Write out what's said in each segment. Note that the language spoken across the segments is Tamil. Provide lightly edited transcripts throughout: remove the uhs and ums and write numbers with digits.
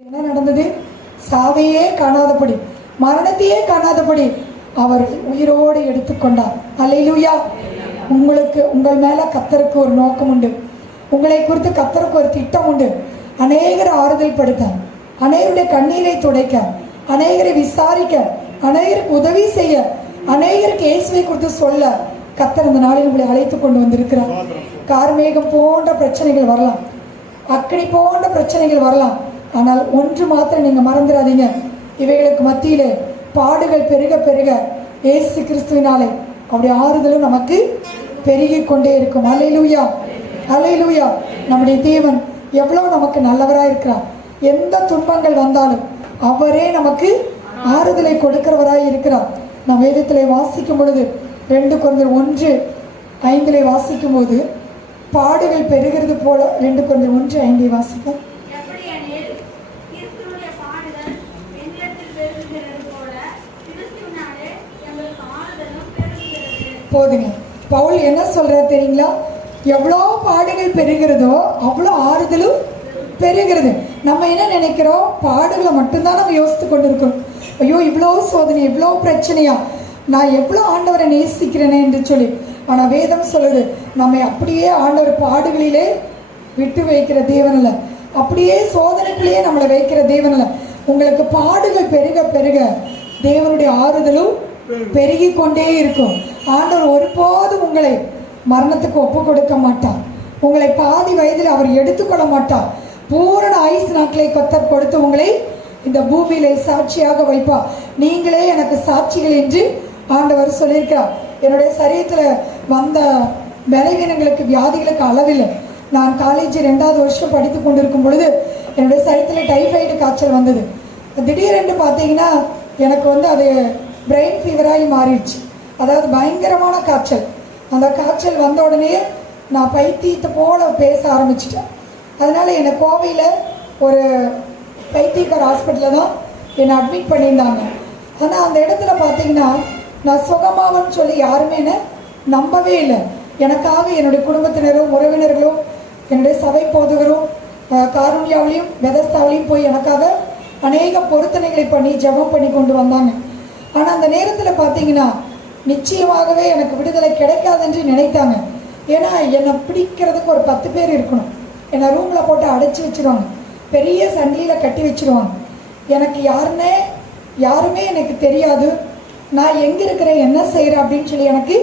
என்ன நடந்தது? சாவையே காணாதபடி, மரணத்தையே காணாதபடி அவர் உயிரோடு எடுத்துக்கொண்டார். அல்லேலூயா. உங்களுக்கு உங்கள் மேல கர்த்தருக்கு ஒரு நோக்கம் உண்டு. உங்களை குறித்து கர்த்தருக்கு ஒரு திட்டம் உண்டு. அநேகரை ஆறுதல் படுத்த, அநேகருடைய கண்ணீரை துடைக்க, அநேகரை விசாரிக்க, அநேகருக்கு உதவி செய்ய, அநேகருக்கு இயேசுவை குறித்து சொல்ல கர்த்தர் இந்த நாளில் உங்களை அழைத்து கொண்டு வந்திருக்கிறார். கார்மேகம் போன்ற பிரச்சனைகள் வரலாம், அக்கினி போன்ற பிரச்சனைகள் வரலாம். ஆனால் ஒன்று மாத்திரம் நீங்க மறந்துடாதீங்க, இவைகளுக்கு மத்தியிலே பாடுகள் பெருக பெருக இயேசு கிறிஸ்துவினாலே அவருடைய ஆறுதலும் நமக்கு பெருகி கொண்டே இருக்கும். அல்லேலூயா, அல்லேலூயா. நம்முடைய தேவன் எவ்வளவு நமக்கு நல்லவராக இருக்கிறார். எந்த துன்பங்கள் வந்தாலும் அவரே நமக்கு ஆறுதலை கொடுக்கிறவராய் இருக்கிறார். நம் வேதத்திலே வாசிக்கும் பொழுது 2 கொரிந்தியர் 1:5 வாசிக்கும் போது பாடுகள் பெருகிறது போல 2 கொரிந்தியர் 1:5 வாசிப்போம். போதுங்க. பவுல் என்ன சொல்றாரு தெரியுங்களா? எவ்வளோ பாடுகள் பெருகிறதோ அவ்வளோ ஆறுதலும் பெருகிறது. நம்ம என்ன நினைக்கிறோம்? பாடுகளை மட்டும்தான் நம்ம யோசித்து கொண்டு இருக்கோம். ஐயோ இவ்வளோ சோதனை, இவ்வளோ பிரச்சனையா, நான் எவ்வளோ ஆண்டவரை நேசிக்கிறேனே என்று சொல்லி. ஆனால் வேதம் சொல்லுது, நம்மை அப்படியே ஆண்டவர் பாடுகளிலே விட்டு வைக்கிற தேவன் இல்லை, அப்படியே சோதனைகளையே நம்மளை வைக்கிற தேவன் இல்லை. உங்களுக்கு பாடுகள் பெருக பெருக தேவனுடைய ஆறுதலும் பெருகி கொண்டே இருக்கும். ஆண்டவர் ஒருபோதும் உங்களை மரணத்துக்கு ஒப்பு கொடுக்க மாட்டார். உங்களை பாதி வயதில் அவர் எடுத்துக்கொள்ள மாட்டார். பூரண ஆயுசு நாட்களை கர்த்தர் கொடுத்து உங்களை இந்த பூமியிலே சாட்சியாக வைப்பார். நீங்களே எனக்கு சாட்சிகள் என்று ஆண்டவர் சொல்லியிருக்கிறார். என்னுடைய சரீரத்தில் வந்த பலவீனங்களுக்கு, வியாதிகளுக்கு அளவில்லை. நான் காலேஜ் 2வது வருஷம் படித்து கொண்டிருக்கும் பொழுது என்னுடைய சரீரத்தில் டைஃபாய்டு காய்ச்சல் வந்தது. திடீரென்று பார்த்தீங்கன்னா எனக்கு அது பிரெயின் ஃபீவராகி மாறிடுச்சு. அதாவது பயங்கரமான காய்ச்சல். அந்த காய்ச்சல் வந்த உடனே நான் பைத்தியத்தை போல பேச ஆரம்பிச்சிட்டேன். அதனால என்னை கோவையில் ஒரு பைத்தியக்கார ஹாஸ்பிட்டலில் தான் என்னை அட்மிட் பண்ணியிருந்தாங்க. ஆனால் அந்த இடத்துல பார்த்தீங்கன்னா நான் சுகமாவன்னு சொல்லி யாருமே என்னை நம்பவே இல்லை. எனக்காக என்னுடைய குடும்பத்தினரும் உறவினர்களும் என்னுடைய சபை போதகரும் காருண்யாவிலையும் பெதஸ்தாவிலையும் போய் எனக்காக அநேக பொருத்தனைகளை பண்ணி ஜெபம் பண்ணி கொண்டு வந்தாங்க. ஆனால் அந்த நேரத்தில் பார்த்தீங்கன்னா நிச்சயமாகவே எனக்கு விடுதலை கிடைக்காதுன்னு நினைத்தாங்க. ஏன்னா என்னை பிடிக்கிறதுக்கு ஒரு 10 பேர் இருக்கணும். என்னை ரூமில் போட்டு அடைச்சி வச்சுருவாங்க, பெரிய சண்டியில் கட்டி வச்சுருவாங்க. எனக்கு யாருமே எனக்கு தெரியாது. நான் எங்கே இருக்கிறேன், என்ன செய்கிறேன் அப்படின்னு சொல்லி எனக்கு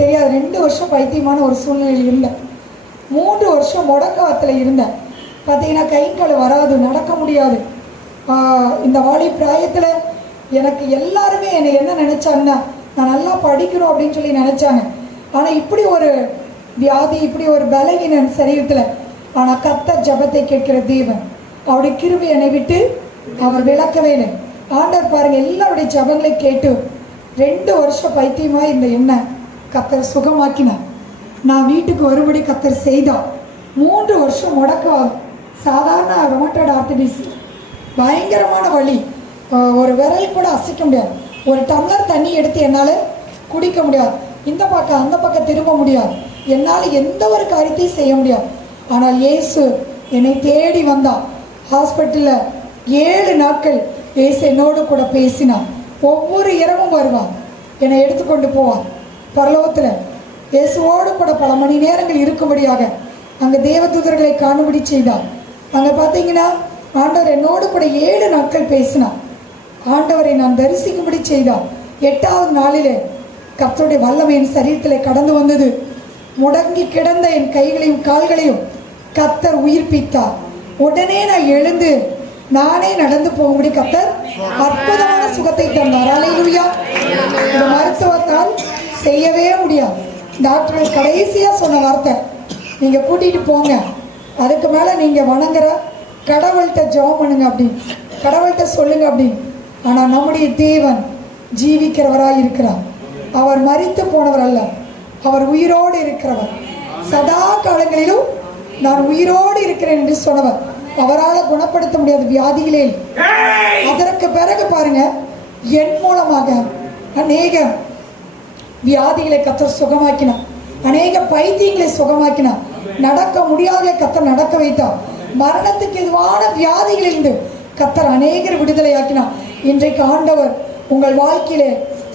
தெரியாது. 2 வருஷம் பைத்தியமான ஒரு சூழ்நிலையில் இருந்தேன். 3 வருஷம் முடக்கவாத்தில் இருந்தேன். பார்த்தீங்கன்னா கை கால் வராது, நடக்க முடியாது. இந்த வாலி பிராயத்தில் எனக்கு எல்லாருமே என்னை என்ன நினச்சாங்கன்னா, நான் நல்லா படிக்கணும் அப்படின்னு சொல்லி நினச்சாங்க. ஆனால் இப்படி ஒரு வியாதி, இப்படி ஒரு பலவீனம் சரீரத்தில். ஆனால் கர்த்தர் ஜெபத்தை கேட்கிற தேவன், அவருடைய கிருபை என்னை விட்டு அவர் விளக்கவே இல்லை. ஆண்டவர் பாருங்க, எல்லாருடைய ஜெபங்களை கேட்டு 2 வருஷம் பைத்தியமாக இந்த என்ன கர்த்தர் சுகமாக்கினார். நான் வீட்டுக்கு வரும்படி கர்த்தர் செய்தார். 3 வருஷம் முடக்கம், சாதாரண ரொமட்டட் ஆர்த்தடிஸ், பயங்கரமான வலி. ஒரு விரல் கூட அசைக்க முடியாது. ஒரு டம்ளர் தண்ணி எடுத்து என்னால் குடிக்க முடியாது. இந்த பக்கம் அந்த பக்கம் திரும்ப முடியாது. என்னால் எந்த ஒரு காரியத்தையும் செய்ய முடியாது. ஆனால் இயேசு என்னை தேடி வந்தார். ஹாஸ்பிட்டலில் 7 நாட்கள் இயேசு என்னோடு கூட பேசினார். ஒவ்வொரு இரவும் வருவார், என்னை எடுத்துக்கொண்டு போவார். பரலோகத்தில் இயேசுவோடு கூட பல மணி நேரங்கள் இருக்கும்படியாக அங்கே தேவதூதர்களை காணும்படி செய்தார். அங்கே பார்த்தீங்கன்னா ஆண்டவர் என்னோடு கூட 7 நாட்கள் பேசினார். ஆண்டவரை நான் தரிசிக்கும்படி செய்தார். 8வது நாளிலே கர்த்தருடைய வல்லமை என் சரீரத்தில் கடந்து வந்தது. முடங்கி கிடந்த என் கைகளையும் கால்களையும் கர்த்தர் உயிர்ப்பித்தார். உடனே நான் எழுந்து நானே நடந்து போகும்படி கர்த்தர் அற்புதமான சுகத்தை தந்தார். அல்லேலூயா. இந்த மருத்துவத்தால் செய்யவே முடியாது. டாக்டர் கடைசியாக சொன்ன வார்த்தை, நீங்கள் கூட்டிகிட்டு போங்க, அதுக்கு மேலே நீங்கள் வணங்குற கடவுள்கிட்ட ஜெபம் பண்ணுங்க அப்படின்னு, கடவுள்கிட்ட சொல்லுங்க அப்படின்னு. ஆனால் நம்முடைய தேவன் ஜீவிக்கிறவராய் இருக்கிறார். அவர் மரித்து போனவர் அல்ல, அவர் உயிரோடு இருக்கிறவர். சதா காலங்களிலும் நான் உயிரோடு இருக்கிறேன் என்று சொன்னவர். அவரால் குணப்படுத்த முடியாத வியாதிகளே. அதற்கு பிறகு பாருங்க, என் மூலமாக அநேக வியாதிகளை கர்த்தர் சுகமாக்கினார். அநேக பைத்தியங்களை சுகமாக்கினார். நடக்க முடியாத கர்த்தர் நடக்க வைத்தார். மரணத்துக்கு எதுவான வியாதிகளிலிருந்து கர்த்தர் அநேகர் விடுதலையாக்கினார். இன்றைக்கு ஆண்டவர் உங்கள் வாழ்க்கையிலே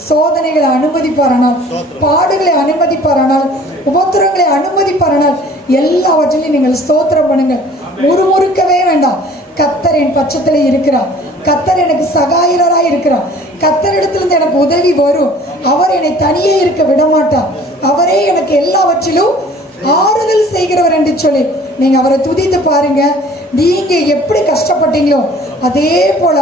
சோதனைகளை அனுமதிப்பாரானால், பாடுகளை அனுமதிப்பாரானால், உபத்திரங்களை அனுமதிப்பாரானால், எல்லாவற்றிலையும் நீங்கள் ஸ்தோத்திரம் பண்ணுங்கள். முறுமுறுக்கவே வேண்டாம். கர்த்தர் என் பட்சத்திலே இருக்கிறார். கர்த்தர் எனக்கு சகாயராய் இருக்கிறார். கர்த்தரிடத்திலிருந்து எனக்கு உதவி வரும். அவர் என்னை தனியே இருக்க விடமாட்டார். அவரே எனக்கு எல்லாவற்றிலும் ஆறுதல் செய்கிறவர் என்று சொல்லி நீங்க அவரை துதித்து பாருங்க. நீங்க எப்படி கஷ்டப்பட்டீங்களோ அதே போல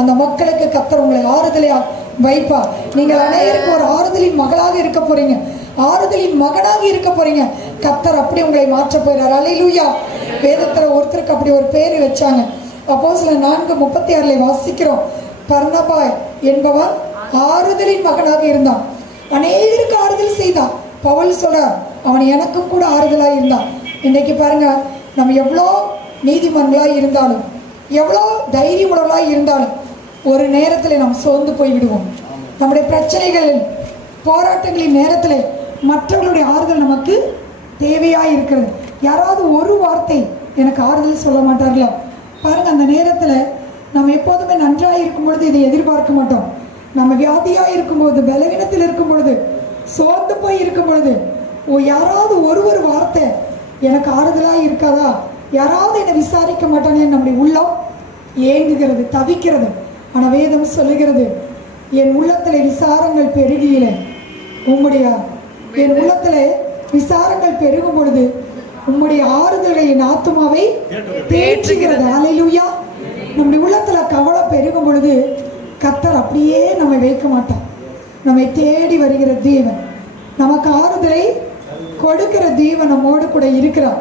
அந்த மக்களுக்கு கர்த்தர் உங்களை ஆறுதலையா வைப்பா. நீங்கள் அனைவருக்கும் ஒரு ஆறுதலின் மகளாக இருக்க போறீங்க, ஆறுதலின் மகனாக இருக்க போறீங்க. கர்த்தர் அப்படி உங்களை மாற்ற போகிறார். அல்லேலூயா. வேதத்துல ஒருத்தருக்கு அப்படி ஒரு பேர் வச்சாங்க. அப்போஸ்தலர் 4:36 வாசிக்கிறோம். பர்னபா என்பவன் ஆறுதலின் மகனாக இருந்தான். அநேகருக்கு ஆறுதல் செய்தான். பவுல் சொல்றார், அவன் எனக்கும் கூட ஆறுதலாக இருந்தான். இன்னைக்கு பாருங்க, நம்ம எவ்வளோ நீதிமன்களாக இருந்தாலும், எவ்வளோ தைரியமுள்ளவர்களாக இருந்தாலும், ஒரு நேரத்தில் நாம் சோர்ந்து போய்விடுவோம். நம்முடைய பிரச்சனைகள், போராட்டங்களின் நேரத்தில் மற்றவர்களுடைய ஆறுதல் நமக்கு தேவையாக இருக்கிறது. யாராவது ஒரு வார்த்தை எனக்கு ஆறுதல் சொல்ல மாட்டார்களா? பாருங்க, அந்த நேரத்தில் நம்ம எப்போதுமே நன்றாக இருக்கும் பொழுது இதை எதிர்பார்க்க மாட்டோம். நம்ம வியாதியாக இருக்கும்போது, பலவீனத்தில் இருக்கும் பொழுது, சோர்ந்து போய் இருக்கும் பொழுது யாராவது ஒரு வார்த்தை எனக்கு ஆறுதலாக இருக்காதா, யாராவது என்னை விசாரிக்க மாட்டானே, நம்முடைய உள்ளம் ஏங்குகிறது, தவிக்கிறது. ஆனால் வேதம் சொல்லுகிறது, என் உள்ளத்திலே விசாரங்கள் பெருகியில என் உள்ளத்திலே விசாரங்கள் பெருகும் பொழுது உம்முடைய ஆறுதலை என் ஆத்துமாவை தேற்றுகிறது. அல்லேலூயா. நம்முடைய உள்ளத்துல கவலை பெருகும் பொழுது கர்த்தர் அப்படியே நம்மை வைக்க மாட்டார். நம்மை தேடி வருகிற தேவன், நமக்கு ஆறுதலை கொடுக்கிற தேவன் நம்மோடு கூட இருக்கிறார்.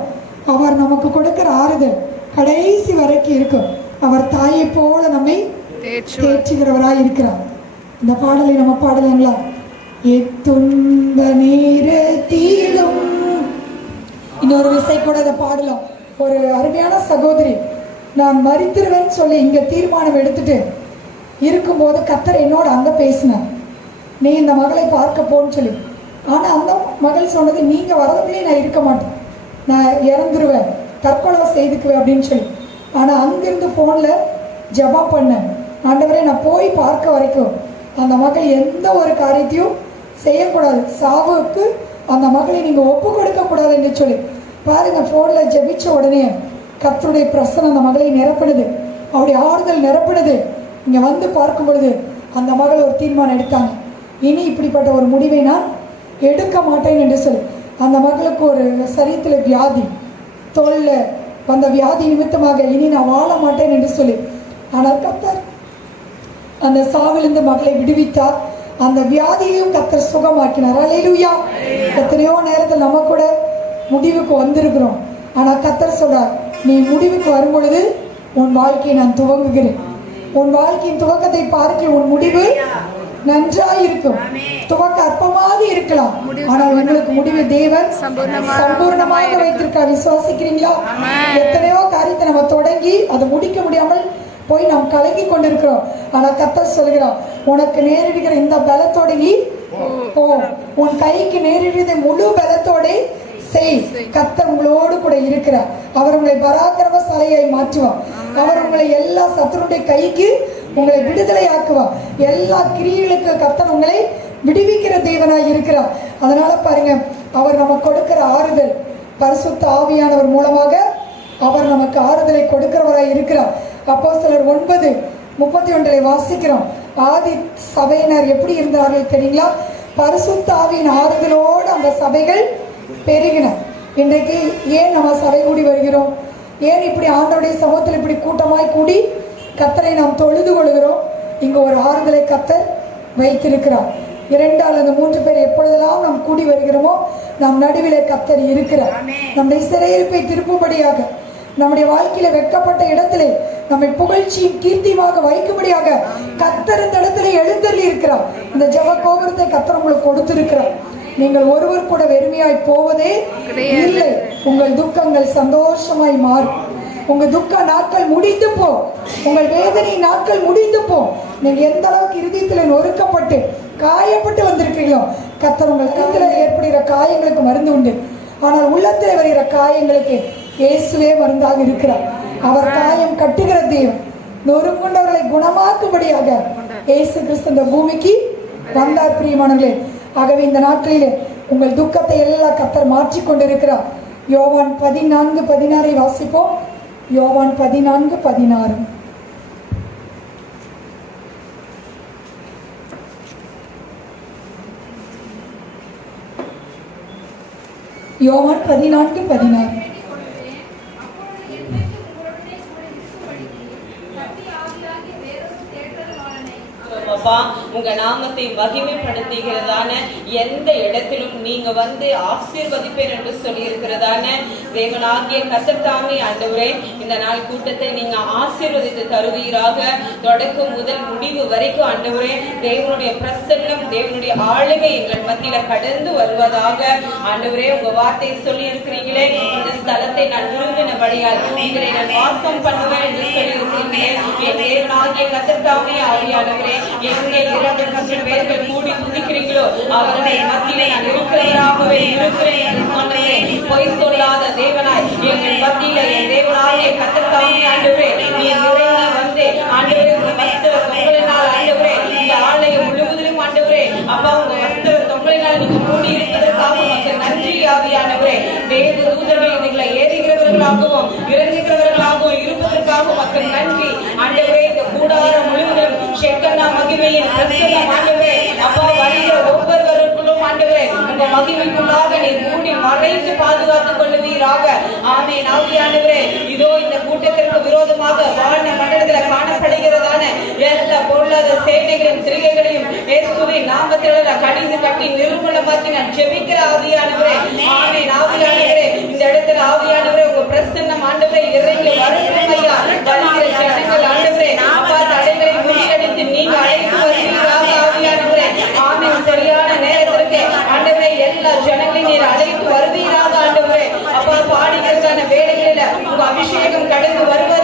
அவர் நமக்கு கொடுக்கிற ஆறுதல் கடைசி வரைக்கும் இருக்கும். அவர் தாயை போல நம்மை தேற்றுகிறவராய் இருக்கிறார். இந்த பாடலை நம்ம பாடலாங்களா? எத்துன்ப நேரத்திலும் இன்னொரு விசை கூட அதை பாடலாம். ஒரு அருமையான சகோதரி, நான் மரித்திருவேன்னு சொல்லி இங்க தீர்மானம் எடுத்துட்டு இருக்கும்போது கர்த்தர் என்னோட அங்க பேசினார், நீ இந்த மகளை பார்க்க போன்னு சொல்லி. ஆனா அந்த மகள் சொன்னது, நீங்க வரதுக்குள்ளே நான் இருக்க மாட்டேன், நான் இறந்துருவேன், தற்கொலை செய்துக்குவேன் அப்படின்னு சொல்லி. ஆனா அங்கிருந்து போன்ல ஜெபம் பண்ணேன், ஆண்டவரே நான் போய் பார்க்க வரைக்கும் அந்த மகள் எந்த ஒரு காரியத்தையும் செய்யக்கூடாது, சாவுக்கு அந்த மகளை நீங்க ஒப்பு கொடுக்க கூடாது என்று சொல்லி. பாருங்க, போன்ல ஜெபிச்ச உடனே கர்த்தருடைய பிரசன்னம் அந்த மகளை நிரப்பினது, அவருடைய ஆறுதல் நிரப்பினது. இங்க வந்து பார்க்கும் பொழுது அந்த மகள் ஒரு தீர்மானம் எடுத்தாங்க, இனி இப்படிப்பட்ட ஒரு முடிவை நான் எடுக்க மாட்டேன் என்று சொல்லி. அந்த மகளுக்கு ஒரு சரீரத்தில் வியாதி, தோல்ல வந்த வியாதி நிமித்தமாக இனி நான் வாழ மாட்டேன் என்று சொல்லி. ஆனால் கர்த்தர் அந்த சாவிலிருந்து மகளை விடுவித்தார். அந்த வியாதியையும் கர்த்தர் சுகமாக்கினார். அல்லேலூயா. எத்தனையோ நேரத்தில் நம்ம கூட முடிவுக்கு வந்திருக்கிறோம். ஆனால் கர்த்தர் சொல்றார், நீ முடிவுக்கு வரும் பொழுது உன் வாழ்க்கையை நான் துவங்குகிறேன். உன் வாழ்க்கையின் துவக்கத்தை பார்க்க உன் முடிவு நன்றாய் இருக்கும். துவக்க அற்பமாக இருக்கலாம், ஆனால் உங்களுக்கு முடிவு தேவன் சம்பூர்ணமாக வைத்திருக்க. விசுவாசிக்கிறீங்களா? எத்தனையோ காரியத்தை நம்ம தொடங்கி அதை முடிக்க முடியாமல் போய் நாம் கலங்கி கொண்டிருக்கிறோம். ஆனா கர்த்தர் சொல்கிறார், உனக்கு நேரிடுகிற இந்த பலத்தோட நீ போ, உன் கைக்கு நேரிடுகிற முழு பலத்தோட செய். கர்த்தர் உங்களோடு கூட இருக்கிறார். அவர் உங்களை பராக்கிரமசாலியாய் மாற்றுவார். அவர் உங்களை எல்லா சத்துருடைய கைக்கு உங்களை விடுதலை ஆக்குவார். எல்லா கிரியைகளுக்கு கர்த்தர் உங்களை விடுவிக்கிற தேவனாய் இருக்கிறார். அதனால பாருங்க, அவர் நமக்கு கொடுக்கிற ஆறுதல் பரிசுத்த ஆவியானவர் மூலமாக அவர் நமக்கு ஆறுதலை கொடுக்கிறவராய் இருக்கிறார். அப்போஸ்தலர் 9:31 வாசிக்கிறோம். ஆதி சபையினர் எப்படி இருந்தார்கள் தெரியுங்களா? பரிசுத்த ஆவியின் ஆறுதலோடு அந்த சபைகள் பெருகின. இன்றைக்கு ஏன் நம்ம சபை கூடி வருகிறோம்? ஏன் இப்படி ஆண்டவருடைய சமூகத்தில் இப்படி கூட்டமாய் கூடி கர்த்தரை நாம் தொழுது கொள்கிறோம்? இங்க ஒரு ஆறுதலை கர்த்தர் வைத்திருக்கிறார். 2 அல்லது 3 பேர் எப்பொழுதெல்லாம் நாம் கூடி வருகிறோமோ நம் நடுவிலே கர்த்தர் இருக்கிறார். நம்முடைய சிறையிருப்பை திருப்பும்படியாக, நம்முடைய வாழ்க்கையில வெட்கப்பட்ட இடத்திலே நம்மை புகழ்ச்சியும் கீர்த்தியுமாக வைக்கும்படியாக கர்த்தர் இந்த இடத்துல எழுந்தருளி இருக்கிறார். இந்த ஜெப கோபுரத்தை கர்த்தர் உங்களுக்கு கொடுத்திருக்கிறார். நீங்கள் ஒருவர் கூட வெறுமையாய் போவதே இல்லை. உங்கள் துக்கங்கள் சந்தோஷமாய் மாறும். உங்க துக்க நாட்கள் முடிந்து போ, உங்கள் வேதனை நாட்கள் முடிந்து போ. நீங்க எந்த அளவுக்கு இருதயத்துல நொறுக்கப்பட்டு காயப்பட்டு வந்திருக்கீங்களோ, கர்த்தர் உங்கள் கருத்துல ஏற்படுகிற காயங்களுக்கு மருந்து உண்டு. ஆனால் உள்ளத்தில் வருகிற காயங்களுக்கு இயேசுவே மருந்தாக இருக்கிறார். அவர் காயம் கட்டுகிற தேவன், நொறுங்குண்டவர்களை குணமாக்கும்படியாக இயேசு கிறிஸ்து இந்த பூமிக்கு வந்தார் பிரியமானவர்களே. ஆகவே இந்த நாட்களிலே உங்கள் துக்கத்தை எல்லாம் கர்த்தர் மாற்றிக் கொண்டிருக்கிறார். யோவான் 14:16 வாசிப்போம். யோவான் 14:16. யோவான் 14:16. உங்க நாமத்தை மகிமைப்படுத்துகிறதான எந்த இடத்திலும் நீங்க வந்து ஆசீர்வதிப்பேன் என்று சொல்லி இருக்கிறதான தேவனாகிய கர்த்தர் தாமே ஆண்டவரே, இந்த நாள் கூட்டத்தை நீங்க ஆசீர்வதித்து தருவீராக. தொடக்கம் முதல் முடிவு வரைக்கும் ஆண்டவரே, தேவனுடைய பிரசன்னம், தேவனுடைய ஆளுகை எங்கள் மத்தியில கடந்து வருவதாக. ஆண்டவரே, உங்க வார்த்தையை சொல்லி இருக்கிறீங்களே, இந்த ஸ்தலத்தை நான் விரும்பினபடியால் இதிலே நான் வாசம் பண்ணுவேன் என்று சொல்லி இருக்கிறீங்களே. என் தேவனாகிய கர்த்தர் தாமே ஆவியானவரே, எங்கே 2 பேர்கள் கூடி துதிக்கிறீங்களோ அவர்கள் மத்தியிலே நான் இருக்கிறவராகவே இருக்கிறேன் என்று சொன்னவரே, பொய் சொல்லாத தேவனாய் எங்கள் மத்தியில என் தேவனாகிய கர்த்தர் தாமே ஆண்டவரே, நீ இறங்கி வந்து ஆண்டவரே உங்க வஸ்திர தொங்கலினால் ஆண்டவரே இந்த ஆலயம் முழுவதிலும் ஆண்டவரே அப்பா உங்க வஸ்திர தொங்கலினால் நீங்க கூடி இருப்பதற்காக மக்கள் நன்றி ஆவியானவரே. தேவ தூதர்கள் எங்களை ஏறுகிறவர்களாகவும் இறங்குகிறவர்களாகவும் இருப்பதற்காக மக்கள் நன்றி ஆண்டவரே. இந்த கூடாரம் முழுவதும் ஷெக்கனா மகிமையின் பிரசன்னம் ஆண்டவரே அப்பா வருகிற ஒவ்வொருவருக்குள்ளும் ஆண்டவரே உங்க மகிமைக்குள்ளாக நீ மூடி மறைத்து பாதுகாத்துக் கொள்ளுவீராக. ஆமென். ஆவியானவரே, இதோ இந்த கூட்டத்திற்கு விரோதமாக வாழ்ந்த மண்டலத்தில் காணப்படுகிறதான எல்லா பொருளாத சேனைகளின் திரிகைகளையும் இயேசுவின் நாமத்தில் கடிந்து கட்டி நிர்மூலமாக்கி நான் ஜெபிக்கிற ஆவியானவரே. ஆமென். ஆவியானவரே, இந்த இடத்துல ஆவியானவரே உங்க பிரசன்னம் ஆண்டவரே இறங்கி வரட்டும் ஐயா. வருகிற ஜனங்கள் ஆண்டவரே அப்பா தடைகளை முறியடித்து நீங்க அழைத்து வருவீராக ஆவியானவரே. ஆமென். சரியான நேரத்திற்கு ஆண்டவரே எல்லா ஜனங்களையும் நீர் அழைத்து வருவீராக ஆண்டவரே. அப்பா பாடுகிறதான வேலைகளில உங்க அபிஷேகம் கடந்து வருவ